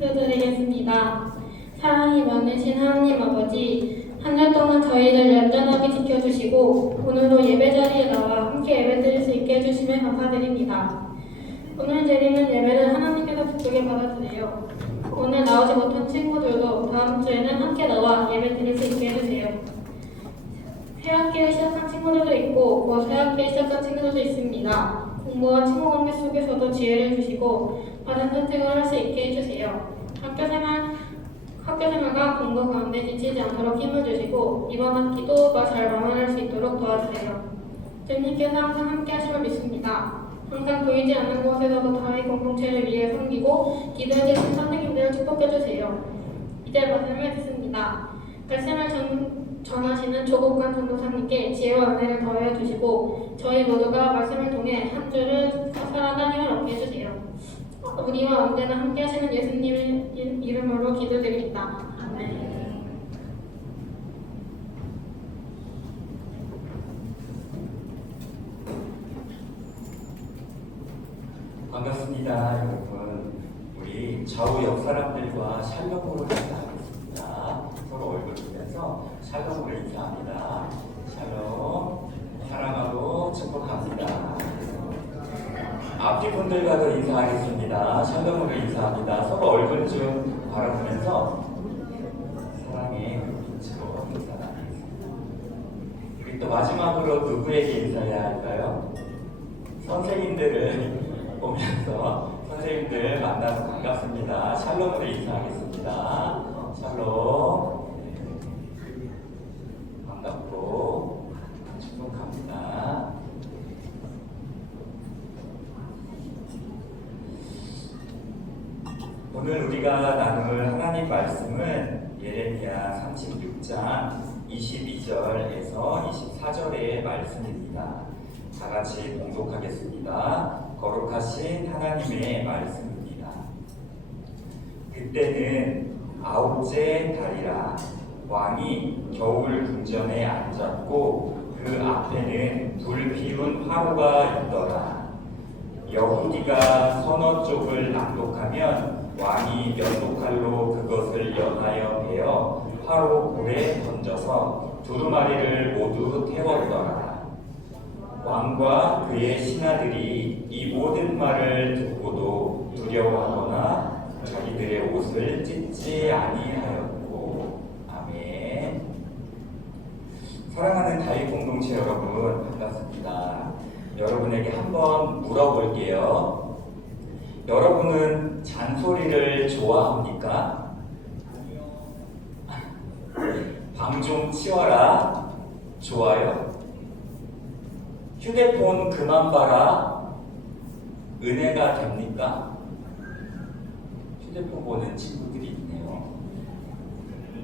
기도드리겠습니다. 사랑이 많으신 하나님 아버지, 한 주 동안 저희를 얌전하게 지켜주시고 오늘도 예배 자리에 나와 함께 예배드릴 수 있게 해주시면 감사드립니다. 오늘 드리는 예배를 하나님께서 기쁘게 받아주세요. 오늘 나오지 못한 친구들도 다음 주에는 함께 나와 예배드릴 수 있게 해주세요. 새학기를 시작한 친구들도 있고 곧 새학기를 시작한 친구들도 있습니다. 공부와 친구 관계 속에서도 지혜를 주시고 바른 선택을 할 수 있게 해주세요. 학교 생활과 공부 가운데 지치지 않도록 힘을 주시고 이번 학기도 잘 마무리할 수 있도록 도와주세요. 주님께서 항상 함께 하심을 믿습니다. 항상 보이지 않는 곳에서도 다의 공동체를 위해 섬기고 기도해주신 선생님들을 축복해주세요. 이제 말씀을 듣습니다. 말씀을 전하시는 조국관 전도사님께 지혜와 은혜를 더해 주시고 저희 모두가 말씀을 통해 한 주를 살아가는 힘을 얻게 해주세요. 우리와 언제나 함께 하시는 예수님의 이름으로 기도드립니다. 아멘. 반갑습니다, 여러분. 우리 좌우 옆 사람들과 샬롬으로 인사하겠습니다. 서로 얼굴 보면서 샬롬으로 인사합니다. 샬롬, 사랑하고 축복합니다. 앞뒤 분들과도 인사하겠습니다. 샬롬으로 인사합니다. 서로 얼굴 좀 바라보면서 사랑의 빛으로 인사하겠습니다. 우리 또 마지막으로 누구에게 인사해야 할까요? 선생님들을 보면서 선생님들 만나서 반갑습니다. 샬롬으로 인사하겠습니다. 샬롬, 반갑고 축복합니다. 오늘 우리가 나눌 하나님 말씀은 예레미야 36장 22절에서 24절의 말씀입니다. 다 같이 봉독하겠습니다. 거룩하신 하나님의 말씀입니다. 그때는 아홉째 달이라 왕이 겨울 궁전에 앉았고 그 앞에는 불 피운 화로가 있더라. 여후디가 서너 쪽을 낭독하면 왕이 면도칼로 그것을 연하여 베어 화로 불에 던져서 두루마리를 모두 태웠더라. 왕과 그의 신하들이 이 모든 말을 듣고도 두려워하거나 자기들의 옷을 찢지 아니하였고. 아멘. 사랑하는 다윗 공동체 여러분, 반갑습니다. 여러분에게 한번 물어볼게요. 여러분은 잔소리를 좋아합니까? 방 좀 치워라. 좋아요? 휴대폰 그만 봐라. 은혜가 됩니까? 휴대폰 보는 친구들이 있네요.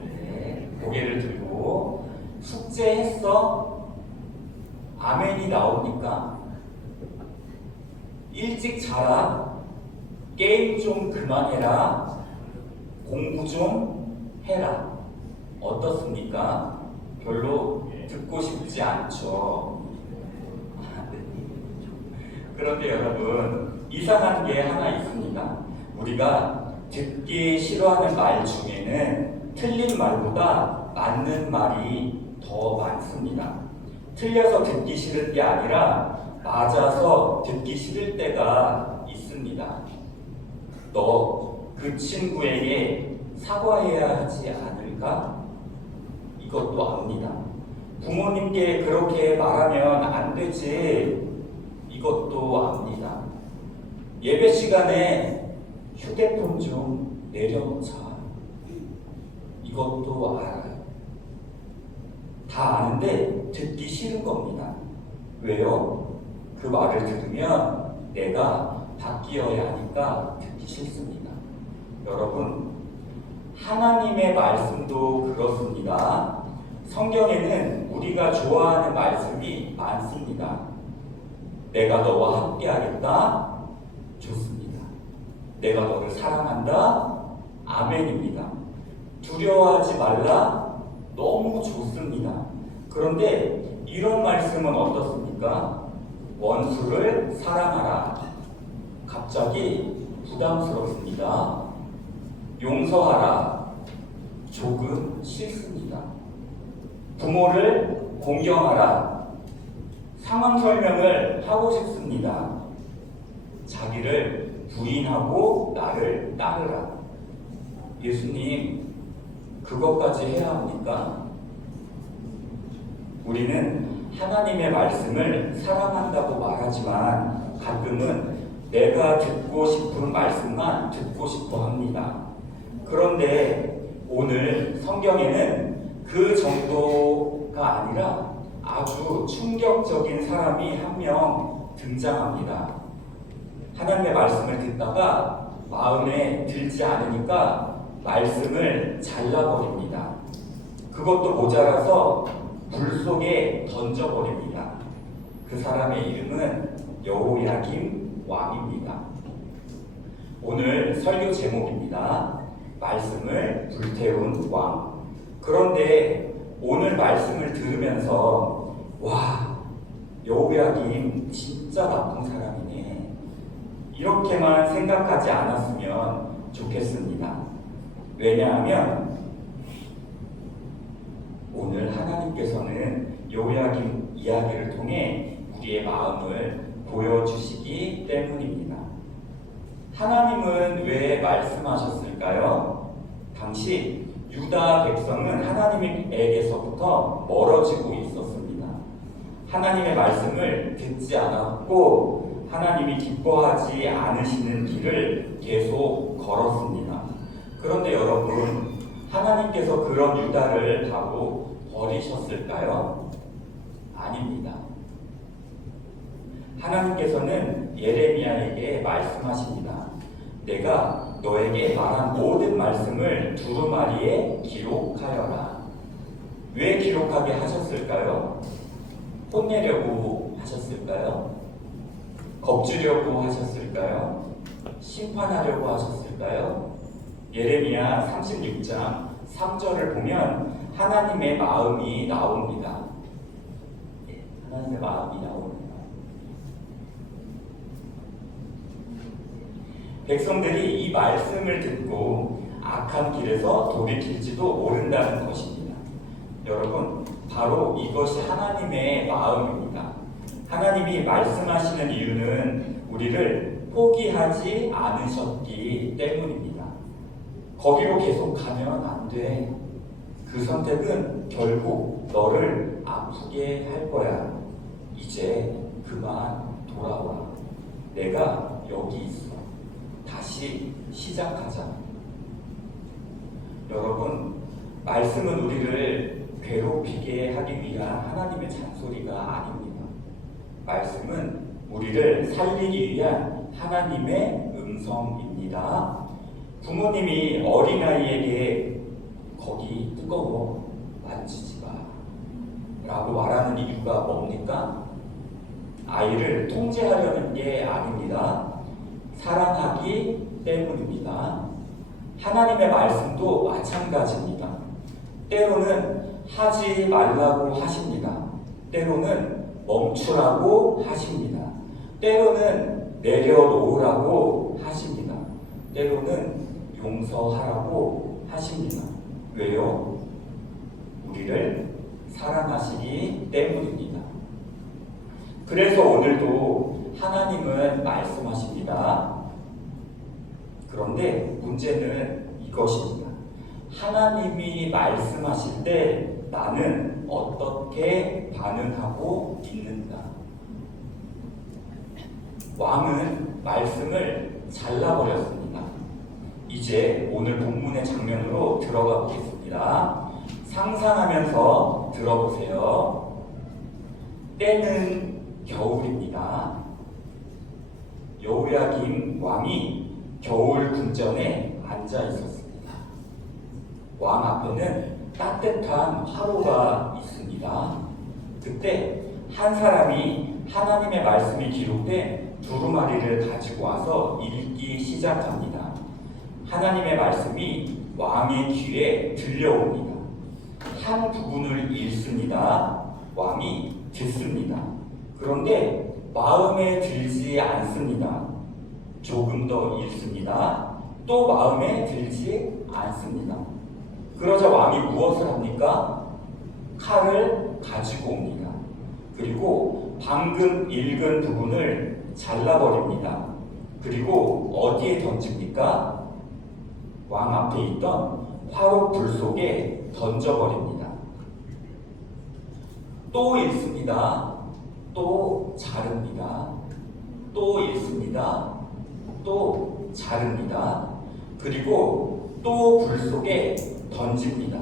네, 고개를 들고 숙제했어? 아멘이 나오니까? 일찍 자라. 게임 좀 그만해라. 공부 좀 해라. 어떻습니까? 별로 듣고 싶지 않죠. 그런데 여러분, 이상한 게 하나 있습니다. 우리가 듣기 싫어하는 말 중에는 틀린 말보다 맞는 말이 더 많습니다. 틀려서 듣기 싫은 게 아니라 맞아서 듣기 싫을 때가 있습니다. 너 그 친구에게 사과해야 하지 않을까? 이것도 압니다. 부모님께 그렇게 말하면 안 되지. 이것도 압니다. 예배 시간에 휴대폰 좀 내려놓자. 이것도 알아요. 다 아는데 듣기 싫은 겁니다. 왜요? 그 말을 들으면 내가 바뀌어야 하니까 듣기 싫습니다. 여러분, 하나님의 말씀도 그렇습니다. 성경에는 우리가 좋아하는 말씀이 많습니다. 내가 너와 함께 하겠다. 좋습니다. 내가 너를 사랑한다. 아멘입니다. 두려워하지 말라. 너무 좋습니다. 그런데 이런 말씀은 어떻습니까? 원수를 사랑하라. 갑자기 부담스럽습니다. 용서하라. 조금 싫습니다. 부모를 공경하라. 상황 설명을 하고 싶습니다. 자기를 부인하고 나를 따르라. 예수님, 그것까지 해야 합니까? 우리는 하나님의 말씀을 사랑한다고 말하지만 가끔은 내가 듣고 싶은 말씀만 듣고 싶어 합니다. 그런데 오늘 성경에는 그 정도가 아니라 아주 충격적인 사람이 한 명 등장합니다. 하나님의 말씀을 듣다가 마음에 들지 않으니까 말씀을 잘라버립니다. 그것도 모자라서 불 속에 던져버립니다. 그 사람의 이름은 여호야김 왕입니다. 오늘 설교 제목입니다. 말씀을 불태운 왕. 그런데 오늘 말씀을 들으면서 와, 여호야김 진짜 나쁜 사람이네, 이렇게만 생각하지 않았으면 좋겠습니다. 왜냐하면 오늘 하나님께서는 여호야김 이야기를 통해 우리의 마음을 보여주시기 때문입니다. 하나님은 왜 말씀하셨을까요? 당시 유다 백성은 하나님에게서부터 멀어지고 있었습니다. 하나님의 말씀을 듣지 않았고 하나님이 기뻐하지 않으시는 길을 계속 걸었습니다. 그런데 여러분, 하나님께서 그런 유다를 바로 버리셨을까요? 아닙니다. 하나님께서는 예레미야에게 말씀하십니다. 내가 너에게 말한 모든 말씀을 두루마리에 기록하여라. 왜 기록하게 하셨을까요? 혼내려고 하셨을까요? 겁주려고 하셨을까요? 심판하려고 하셨을까요? 예레미야 36장 3절을 보면 하나님의 마음이 나옵니다. 하나님의 마음이 나옵니다. 백성들이 이 말씀을 듣고 악한 길에서 돌이킬지도 모른다는 것입니다. 여러분, 바로 이것이 하나님의 마음입니다. 하나님이 말씀하시는 이유는 우리를 포기하지 않으셨기 때문입니다. 거기로 계속 가면 안 돼. 그 선택은 결국 너를 아프게 할 거야. 이제 그만 돌아와. 내가 여기 있어. 다시 시작하자. 여러분, 말씀은 우리를 괴롭히게 하기 위한 하나님의 잔소리가 아닙니다. 말씀은 우리를 살리기 위한 하나님의 음성입니다. 부모님이 어린아이에게 거기 뜨거워, 만지지 마 라고 말하는 이유가 뭡니까? 아이를 통제하려는 게 아닙니다. 사랑하기 때문입니다. 하나님의 말씀도 마찬가지입니다. 때로는 하지 말라고 하십니다. 때로는 멈추라고 하십니다. 때로는 내려놓으라고 하십니다. 때로는 용서하라고 하십니다. 왜요? 우리를 사랑하시기 때문입니다. 그래서 오늘도 하나님은 말씀하십니다. 그런데 문제는 이것입니다. 하나님이 말씀하실 때 나는 어떻게 반응하고 있는가? 왕은 말씀을 잘라버렸습니다. 이제 오늘 본문의 장면으로 들어가 보겠습니다. 상상하면서 들어보세요. 때는 겨울입니다. 여호야김 왕이 겨울 궁전에 앉아 있었습니다. 왕 앞에는 따뜻한 화로가 있습니다. 그때 한 사람이 하나님의 말씀이 기록된 두루마리를 가지고 와서 읽기 시작합니다. 하나님의 말씀이 왕의 귀에 들려옵니다. 한 부분을 읽습니다. 왕이 듣습니다. 그런데 마음에 들지 않습니다. 조금 더 읽습니다. 또 마음에 들지 않습니다. 그러자 왕이 무엇을 합니까? 칼을 가지고 옵니다. 그리고 방금 읽은 부분을 잘라버립니다. 그리고 어디에 던집니까? 왕 앞에 있던 화로 불 속에 던져버립니다. 또 읽습니다. 또 자릅니다. 또 읽습니다. 또 자릅니다. 그리고 또 불 속에 던집니다.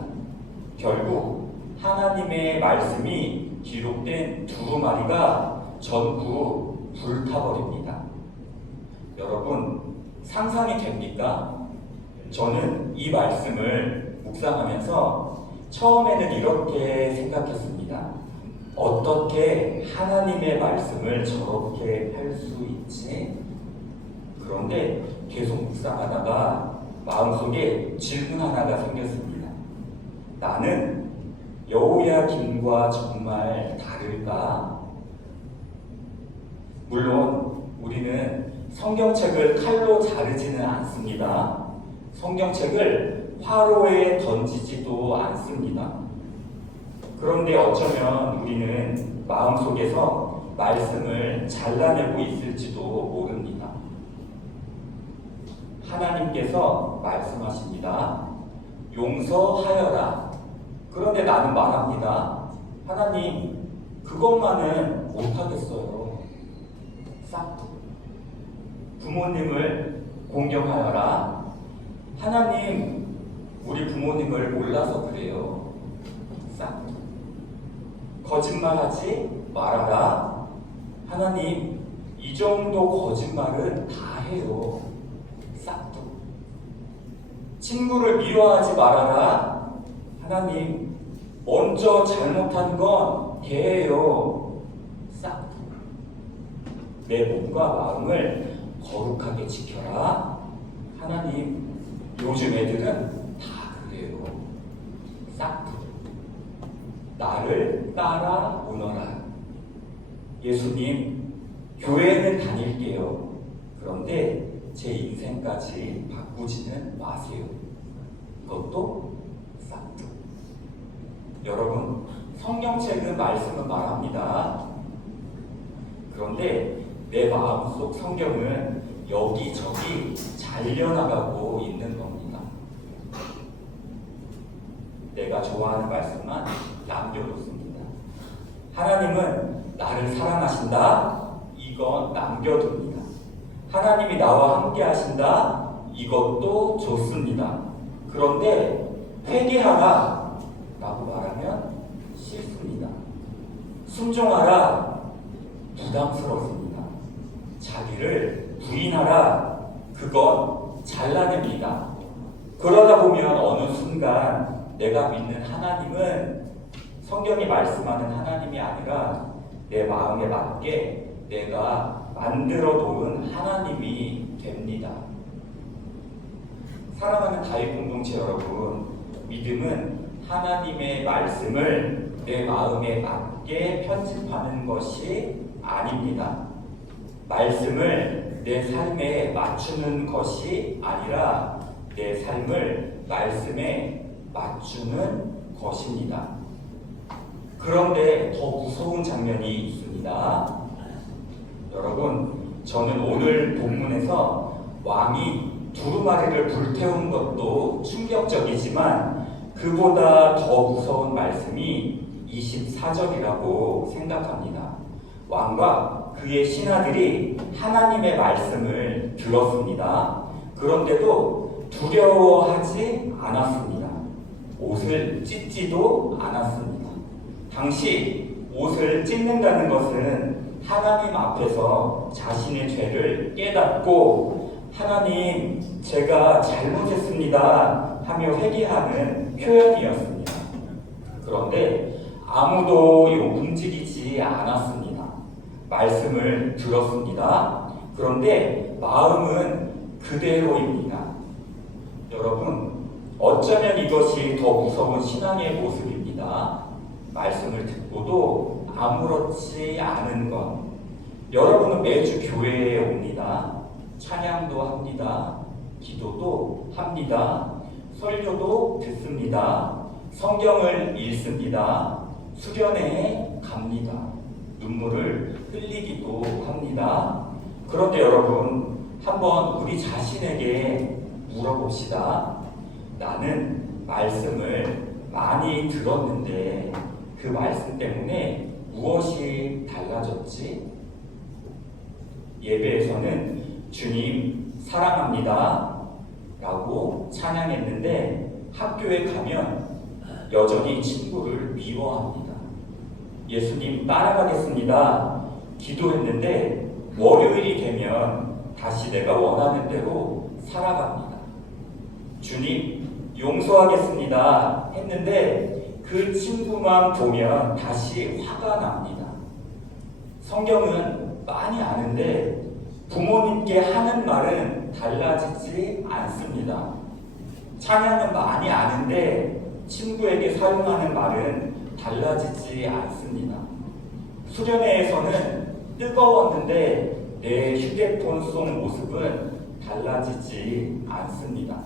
결국 하나님의 말씀이 기록된 두루마리가 전부 불타버립니다. 여러분, 상상이 됩니까? 저는 이 말씀을 묵상하면서 처음에는 이렇게 생각했습니다. 어떻게 하나님의 말씀을 저렇게 할 수 있지? 그런데 계속 묵상하다가 마음속에 질문 하나가 생겼습니다. 나는 여호야김과 정말 다를까? 물론 우리는 성경책을 칼로 자르지는 않습니다. 성경책을 화로에 던지지도 않습니다. 그런데 어쩌면 우리는 마음속에서 말씀을 잘라내고 있을지도 모릅니다. 하나님께서 말씀하십니다. 용서하여라. 그런데 나는 말합니다. 하나님, 그것만은 못하겠어요. 싹둑. 부모님을 공경하여라. 하나님, 우리 부모님을 몰라서 그래요. 싹둑. 거짓말하지 말아라. 하나님, 이 정도 거짓말은 다 해요. 싹둑. 친구를 미워하지 말아라. 하나님, 먼저 잘못한 건 걔예요. 싹둑. 내 몸과 마음을 거룩하게 지켜라. 하나님, 요즘 애들은 다 그래요. 싹둑. 나를 따라 오너라. 예수님, 교회는 다닐게요. 그런데 제 인생까지 바꾸지는 마세요. 그것도 싹둑. 여러분, 성경책은 말씀은 말합니다. 그런데 내 마음속 성경은 여기저기 잘려나가고 있는 겁니다. 내가 좋아하는 말씀만 남겨뒀습니다. 하나님은 나를 사랑하신다. 이건 남겨둡니다. 하나님이 나와 함께 하신다. 이것도 좋습니다. 그런데 회개하라 라고 말하면 싫습니다. 순종하라 부담스럽습니다. 자기를 부인하라 그건 잘라냅니다. 그러다 보면 어느 순간 내가 믿는 하나님은 성경이 말씀하는 하나님이 아니라 내 마음에 맞게 내가 만들어 놓은 하나님이 됩니다. 사랑하는 다윗 공동체 여러분, 믿음은 하나님의 말씀을 내 마음에 맞게 편집하는 것이 아닙니다. 말씀을 내 삶에 맞추는 것이 아니라 내 삶을 말씀에 맞추는 것입니다. 그런데 더 무서운 장면이 있습니다. 여러분, 저는 오늘 본문에서 왕이 두루마리를 불태운 것도 충격적이지만 그보다 더 무서운 말씀이 24절이라고 생각합니다. 왕과 그의 신하들이 하나님의 말씀을 들었습니다. 그런데도 두려워하지 않았습니다. 옷을 찢지도 않았습니다. 당시 옷을 찢는다는 것은 하나님 앞에서 자신의 죄를 깨닫고 하나님, 제가 잘못했습니다 하며 회개하는 표현이었습니다. 그런데 아무도 움직이지 않았습니다. 말씀을 들었습니다. 그런데 마음은 그대로입니다. 여러분, 어쩌면 이것이 더 무서운 신앙의 모습입니다. 말씀을 듣고도 아무렇지 않은 것. 여러분은 매주 교회에 옵니다. 찬양도 합니다. 기도도 합니다. 설교도 듣습니다. 성경을 읽습니다. 수련회에 갑니다. 눈물을 흘리기도 합니다. 그런데 여러분, 한번 우리 자신에게 물어봅시다. 나는 말씀을 많이 들었는데 그 말씀 때문에 무엇이 달라졌지? 예배에서는 주님 사랑합니다 라고 찬양했는데 학교에 가면 여전히 친구를 미워합니다. 예수님 따라가겠습니다 기도했는데 월요일이 되면 다시 내가 원하는 대로 살아갑니다. 주님 용서하겠습니다 했는데 그 친구만 보면 다시 화가 납니다. 성경은 많이 아는데 부모님께 하는 말은 달라지지 않습니다. 찬양은 많이 아는데 친구에게 사용하는 말은 달라지지 않습니다. 수련회에서는 뜨거웠는데 내 휴대폰 속 모습은 달라지지 않습니다.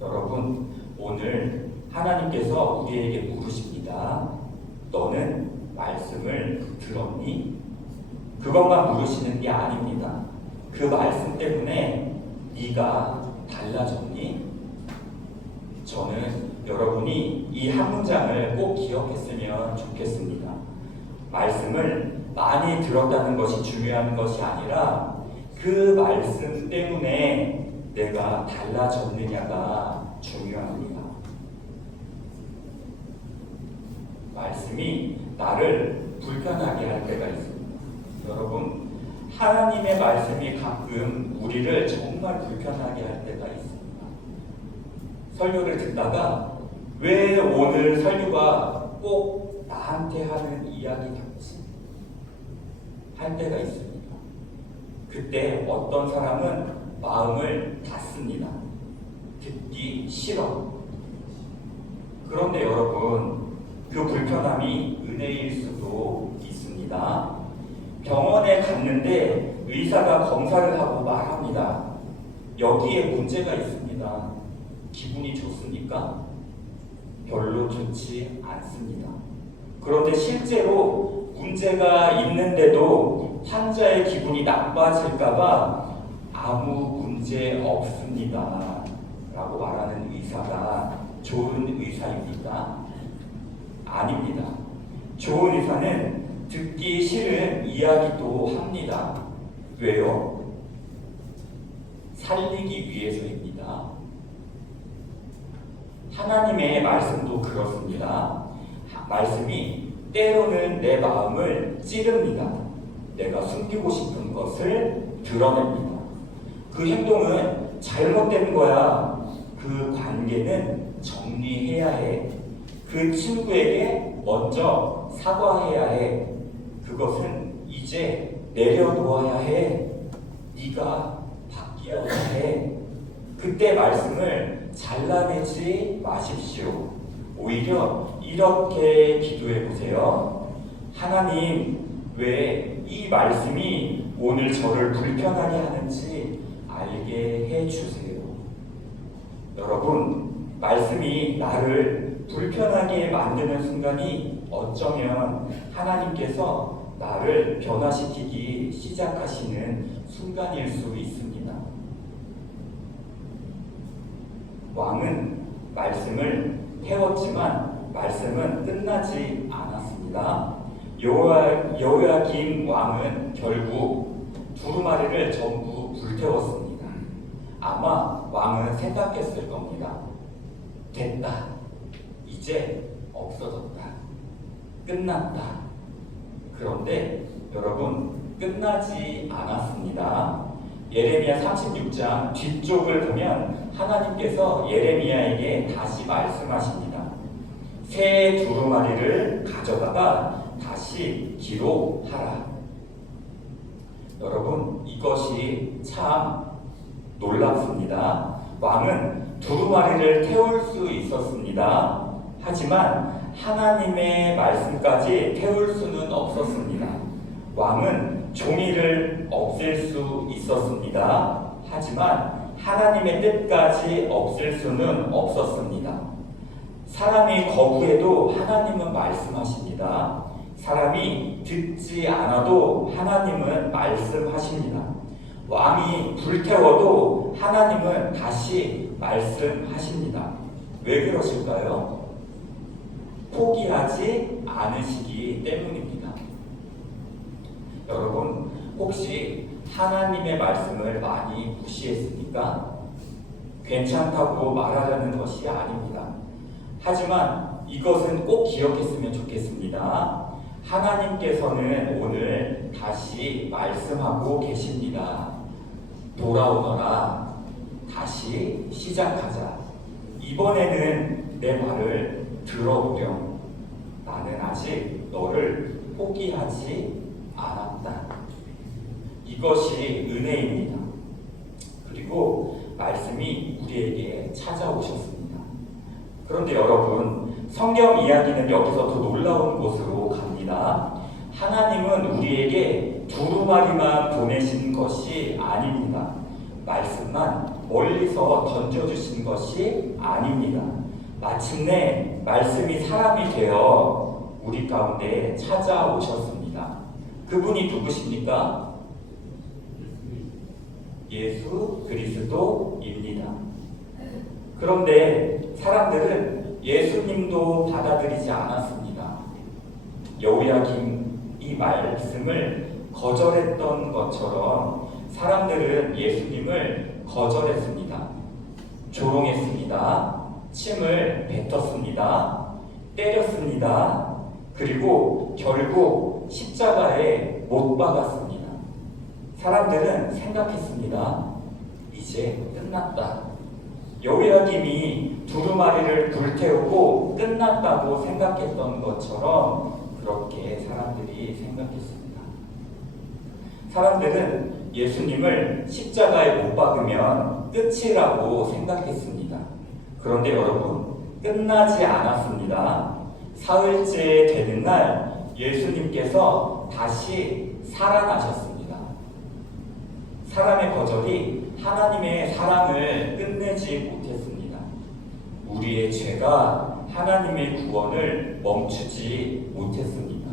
여러분, 오늘 하나님께서 우리에게 물으십니다. 너는 말씀을 들었니? 그것만 물으시는 게 아닙니다. 그 말씀 때문에 네가 달라졌니? 저는 여러분이 이 한 문장을 꼭 기억했으면 좋겠습니다. 말씀을 많이 들었다는 것이 중요한 것이 아니라 그 말씀 때문에 내가 달라졌느냐가 중요합니다. 말씀이 나를 불편하게 할 때가 있습니다. 여러분, 하나님의 말씀이 가끔 우리를 정말 불편하게 할 때가 있습니다. 설교를 듣다가 왜 오늘 설교가 꼭 나한테 하는 이야기 같지? 할 때가 있습니다. 그때 어떤 사람은 마음을 닫습니다. 듣기 싫어. 그런데 여러분, 그 불편함이 은혜일 수도 있습니다. 병원에 갔는데 의사가 검사를 하고 말합니다. 여기에 문제가 있습니다. 기분이 좋습니까? 별로 좋지 않습니다. 그런데 실제로 문제가 있는데도 환자의 기분이 나빠질까봐 아무 문제 없습니다 라고 말하는 의사가 좋은 의사입니까? 아닙니다. 좋은 의사는 듣기 싫은 이야기도 합니다. 왜요? 살리기 위해서입니다. 하나님의 말씀도 그렇습니다. 말씀이 때로는 내 마음을 찌릅니다. 내가 숨기고 싶은 것을 드러냅니다. 그 행동은 잘못된 거야. 그 관계는 정리해야 해. 그 친구에게 먼저 사과해야 해. 그것은 이제 내려놓아야 해. 네가 바뀌어야 해. 그때 말씀을 잘라내지 마십시오. 오히려 이렇게 기도해 보세요. 하나님, 왜 이 말씀이 오늘 저를 불편하게 하는지 알게 해 주세요. 여러분, 말씀이 나를 불편하게 만드는 순간이 어쩌면 하나님께서 나를 변화시키기 시작하시는 순간일 수 있습니다. 왕은 말씀을 태웠지만 말씀은 끝나지 않았습니다. 여호야김 왕은 결국 두루마리를 전부 불태웠습니다. 아마 왕은 생각했을 겁니다. 됐다. 이제 없어졌다. 끝났다. 그런데 여러분, 끝나지 않았습니다. 예레미야 36장 뒤쪽을 보면 하나님께서 예레미야에게 다시 말씀하십니다. 새 두루마리를 가져다가 다시 기록하라. 여러분, 이것이 참 놀랍습니다. 왕은 두루마리를 태울 수 있었습니다. 하지만 하나님의 말씀까지 태울 수는 없었습니다. 왕은 종이를 없앨 수 있었습니다. 하지만 하나님의 뜻까지 없앨 수는 없었습니다. 사람이 거부해도 하나님은 말씀하십니다. 사람이 듣지 않아도 하나님은 말씀하십니다. 왕이 불태워도 하나님은 다시 말씀하십니다. 왜 그러실까요? 포기하지 않으시기 때문입니다. 여러분, 혹시 하나님의 말씀을 많이 무시했습니까? 괜찮다고 말하려는 것이 아닙니다. 하지만 이것은 꼭 기억했으면 좋겠습니다. 하나님께서는 오늘 다시 말씀하고 계십니다. 돌아오너라. 다시 시작하자. 이번에는 내 말을 들어보렴. 나는 아직 너를 포기하지 않았다. 이것이 은혜입니다. 그리고 말씀이 우리에게 찾아오셨습니다. 그런데 여러분, 성경 이야기는 여기서 더 놀라운 곳으로 갑니다. 하나님은 우리에게 두루마리만 보내신 것이 아닙니다. 말씀만 멀리서 던져주신 것이 아닙니다. 마침내 말씀이 사람이 되어 우리 가운데 찾아오셨습니다. 그분이 누구십니까? 예수 그리스도입니다. 그런데 사람들은 예수님도 받아들이지 않았습니다. 여호야김 이 말씀을 거절했던 것처럼 사람들은 예수님을 거절했습니다. 조롱했습니다. 침을 뱉었습니다. 때렸습니다. 그리고 결국 십자가에 못 박았습니다. 사람들은 생각했습니다. 이제 끝났다. 여호야김이 두루마리를 불태우고 끝났다고 생각했던 것처럼 그렇게 사람들이 생각했습니다. 사람들은 예수님을 십자가에 못 박으면 끝이라고 생각했습니다. 그런데 여러분, 끝나지 않았습니다. 사흘째 되는 날 예수님께서 다시 살아나셨습니다. 사람의 거절이 하나님의 사랑을 끝내지 못했습니다. 우리의 죄가 하나님의 구원을 멈추지 못했습니다.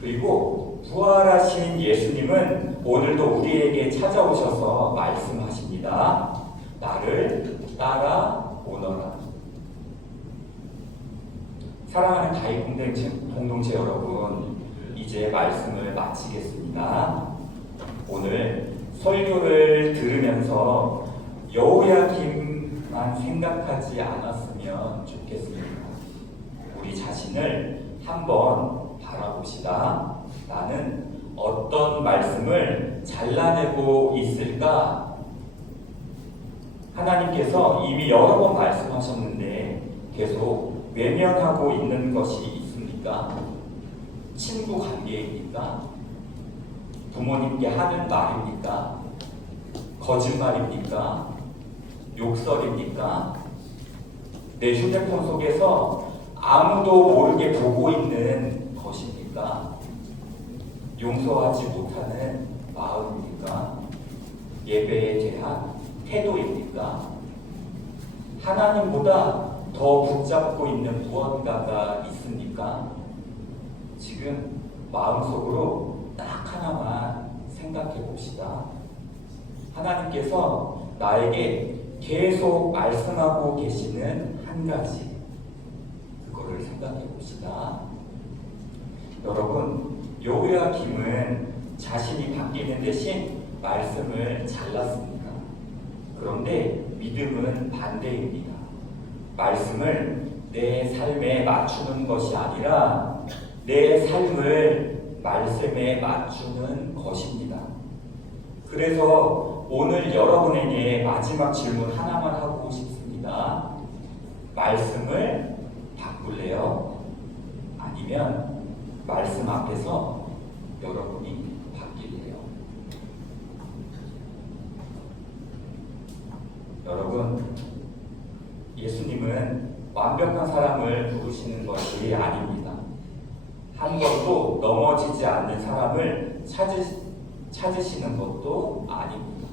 그리고 부활하신 예수님은 오늘도 우리에게 찾아오셔서 말씀하십니다. 나를 따라오너라. 사랑하는 다윗 공동체 여러분, 이제 말씀을 마치겠습니다. 오늘 설교를 들으면서 여호야김만 생각하지 않았으면 좋겠습니다. 우리 자신을 한번 바라봅시다. 나는 어떤 말씀을 잘라내고 있을까? 하나님께서 이미 여러 번 말씀하셨는데 계속 외면하고 있는 것이 있습니까? 친구 관계입니까? 부모님께 하는 말입니까? 거짓말입니까? 욕설입니까? 내 휴대폰 속에서 아무도 모르게 보고 있는 것입니까? 용서하지 못하는 마음입니까? 예배에 대한 태도입니까? 하나님보다 더 붙잡고 있는 무언가가 있습니까? 지금 마음속으로 딱 하나만 생각해 봅시다. 하나님께서 나에게 계속 말씀하고 계시는 한 가지, 그거를 생각해 봅시다. 여러분, 여호야김은 자신이 바뀌는 대신 말씀을 잘랐습니다. 그런데 믿음은 반대입니다. 말씀을 내 삶에 맞추는 것이 아니라 내 삶을 말씀에 맞추는 것입니다. 그래서 오늘 여러분에게 마지막 질문 하나만 하고 싶습니다. 말씀을 바꿀래요? 아니면 말씀 앞에서 여러분이 바뀔래요? 여러분, 예수님은 완벽한 사람을 부르시는 것이 아닙니다. 한 번도 넘어지지 않는 사람을 찾으시는 것도 아닙니다.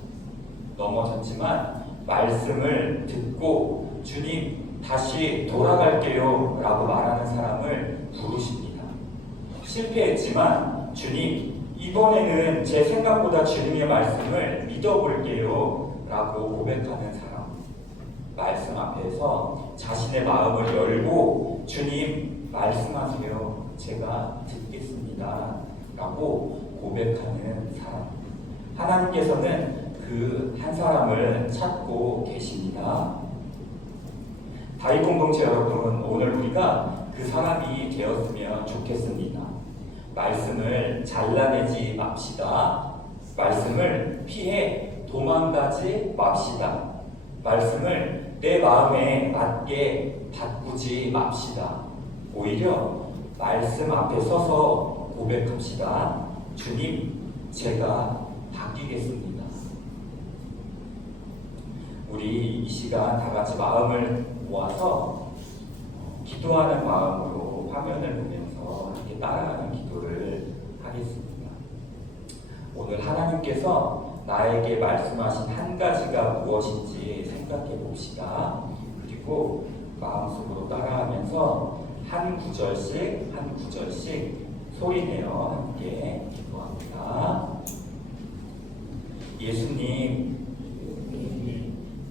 넘어졌지만 말씀을 듣고 주님 다시 돌아갈게요 라고 말하는 사람을 부르십니다. 실패했지만 주님 이번에는 제 생각보다 주님의 말씀을 믿어볼게요 라고 고백하는 사람, 말씀 앞에서 자신의 마음을 열고 주님 말씀하세요, 제가 듣겠습니다 라고 고백하는 사람, 하나님께서는 그 한 사람을 찾고 계십니다. 다윗 공동체 여러분, 오늘 우리가 그 사람이 되었으면 좋겠습니다. 말씀을 잘라내지 맙시다. 말씀을 피해 도망가지 맙시다. 말씀을 내 마음에 맞게 바꾸지 맙시다. 오히려 말씀 앞에 서서 고백합시다. 주님, 제가 바뀌겠습니다. 우리 이 시간 다 같이 마음을 모아서 기도하는 마음으로 화면을 보면서 함께 따라가는 기도를 하겠습니다. 오늘 하나님께서 나에게 말씀하신 한 가지가 무엇인지 생각해 봅시다. 그리고 마음속으로 따라하면서 한 구절씩 소리내어 함께 기도합니다. 예수님,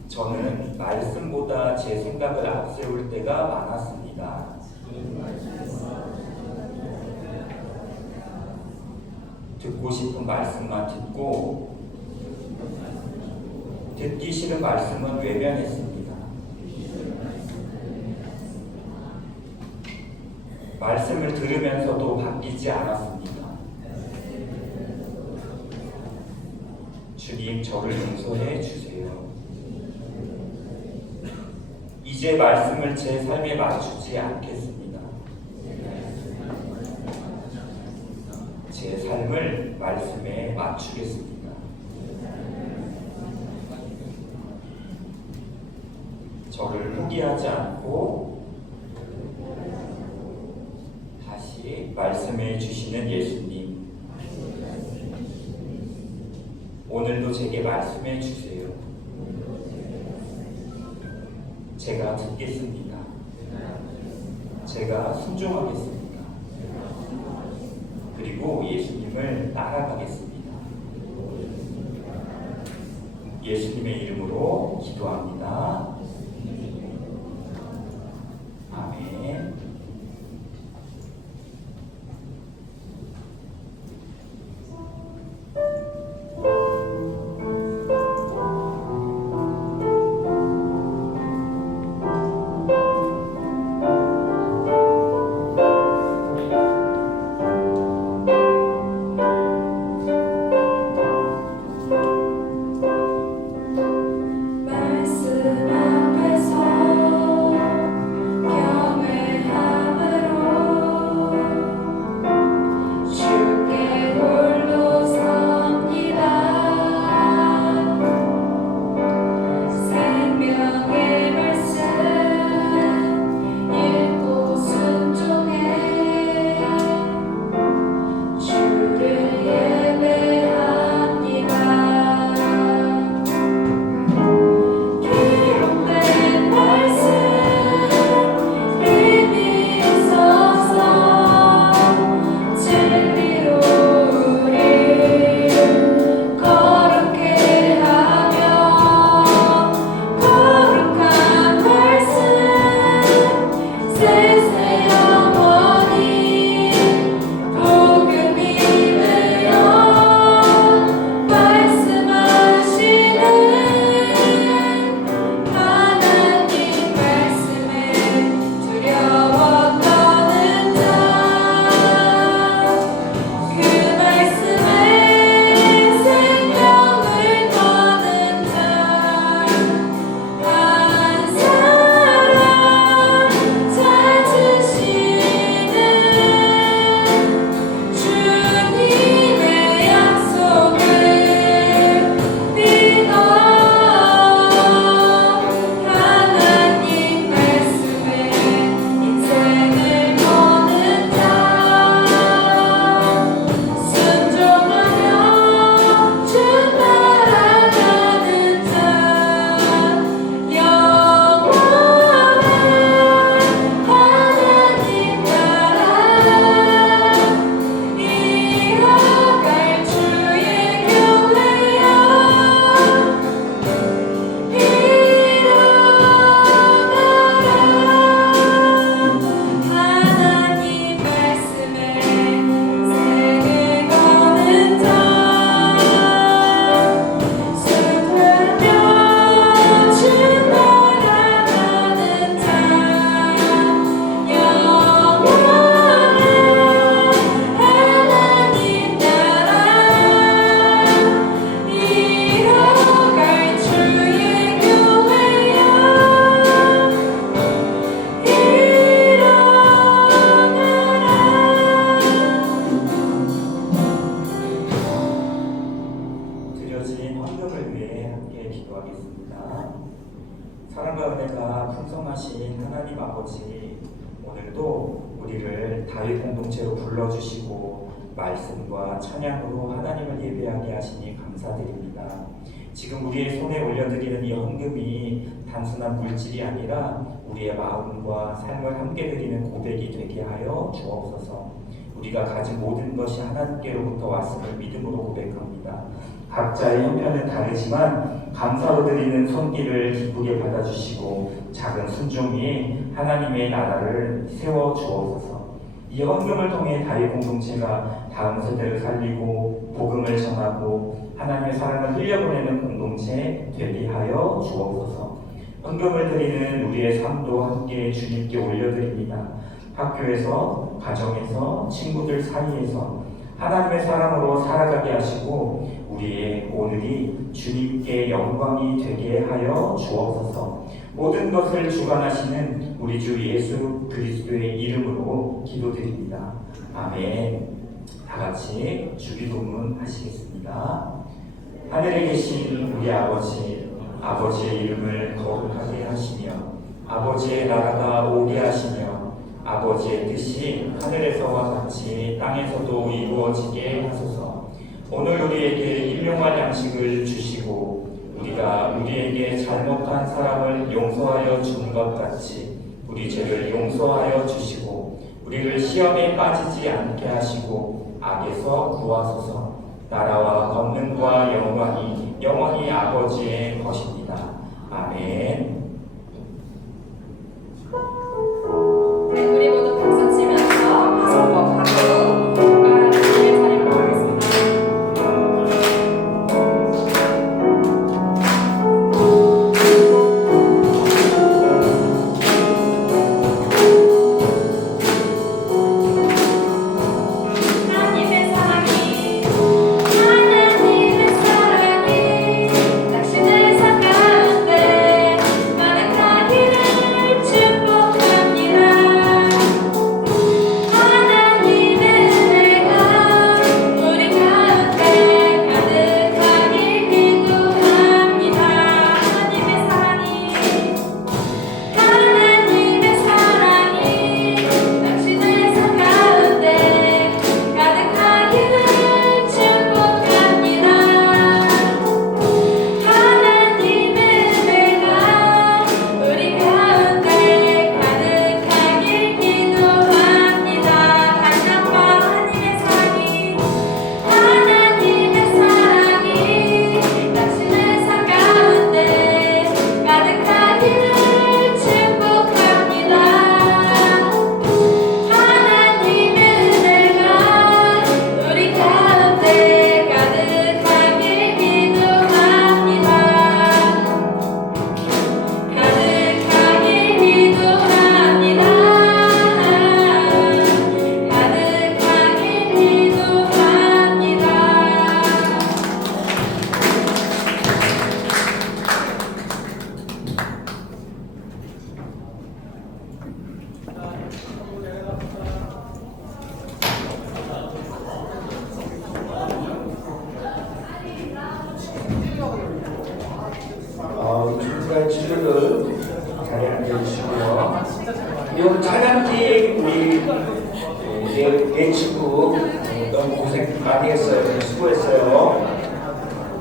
저는 말씀보다 제 생각을 앞세울 때가 많았습니다. 듣고 싶은 말씀만 듣고 듣기 싫은 말씀은 외면했습니다. 말씀을 들으면서도 바뀌지 않았습니다. 주님, 저를 용서해 주세요. 이제 말씀을 제 삶에 맞추지 않겠습니다. 제 삶을 말씀에 맞추겠습니다. 저를 포기하지 않고 다시 말씀해 주시는 예수님, 오늘도 제게 말씀해 주세요. 제가 듣겠습니다. 제가 순종하겠습니다. 그리고 예수님을 따라가겠습니다. 예수님의 이름으로 기도합니다. 아멘. 말씀 사랑과 은혜가 풍성하신 하나님 아버지, 오늘도 우리를 다윗 공동체로 불러주시고 말씀과 찬양으로 하나님을 예배하게 하시니 감사드립니다. 지금 우리의 손에 올려드리는 이 헌금이 단순한 물질이 아니라 우리의 마음과 삶을 함께 드리는 고백이 되게 하여 주옵소서. 우리가 가진 모든 것이 하나님께로부터 왔음을 믿음으로 고백합니다. 각자의 형편은 다르지만 감사로 드리는 손길을 기쁘게 받아주시고 작은 순종이 하나님의 나라를 세워 주옵소서. 이 헌금을 통해 다윗 공동체가 다음 세대를 살리고 복음을 전하고 하나님의 사랑을 흘려보내는 공동체 되게 하여 주옵소서. 헌금을 드리는 우리의 삶도 함께 주님께 올려드립니다. 학교에서, 가정에서, 친구들 사이에서 하나님의 사랑으로 살아가게 하시고 우리의 오늘이 주님께 영광이 되게 하여 주옵소서. 모든 것을 주관하시는 우리 주 예수 그리스도의 이름으로 기도드립니다. 아멘. 다 같이 주기도문 하시겠습니다. 하늘에 계신 우리 아버지, 아버지의 이름을 거룩하게 하시며 아버지의 나라가 오게 하시며 아버지의 뜻이 하늘에서와 같이 땅에서도 이루어지게 하소서. 오늘 우리에게 일용할 양식을 주시고 우리가 우리에게 잘못한 사람을 용서하여 준 것 같이 우리 죄를 용서하여 주시고 우리를 시험에 빠지지 않게 하시고 악에서 구하소서. 나라와 권능과 영광이 영원히 아버지의 것입니다. 아멘. 네, 우리 모두 박수 치면서 하소서 하고 주님의 자리로 가겠습니다. 하나님의 사랑이 당신의 삶 가운데 가득하기를 축복합니다. 하나님의 은혜가 우리 가운데 가득하길 기도합니다. 하나님의 사랑이 당신의 삶 가운데 가득하기를 축복합니다. 하나님의 은혜가 우리 가운데 가득하길 기도합니다. 다시 한번 하나님의 사랑이 당신의 삶 가운데 가득하기를 축복합니다. 하나님의 은혜가 우리 가운데 가득하길 기도합니다. 가득하길 기도합니다. 가득하길 기도합니다. 준비한 질문을 자리에 앉아주시고요. 이번 찬양팀 우리 내 친구 너무 고생 많이 했어요. 수고했어요.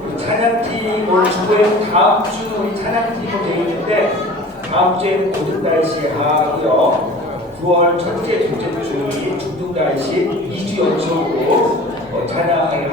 우리 찬양팀을 주에 다음 주 우리 찬양팀으로 되어 있는데 다음 주에는 고등날씨 하고요. 9월 첫째, 둘째 주 중등날씨 2주 연속으로 찬양을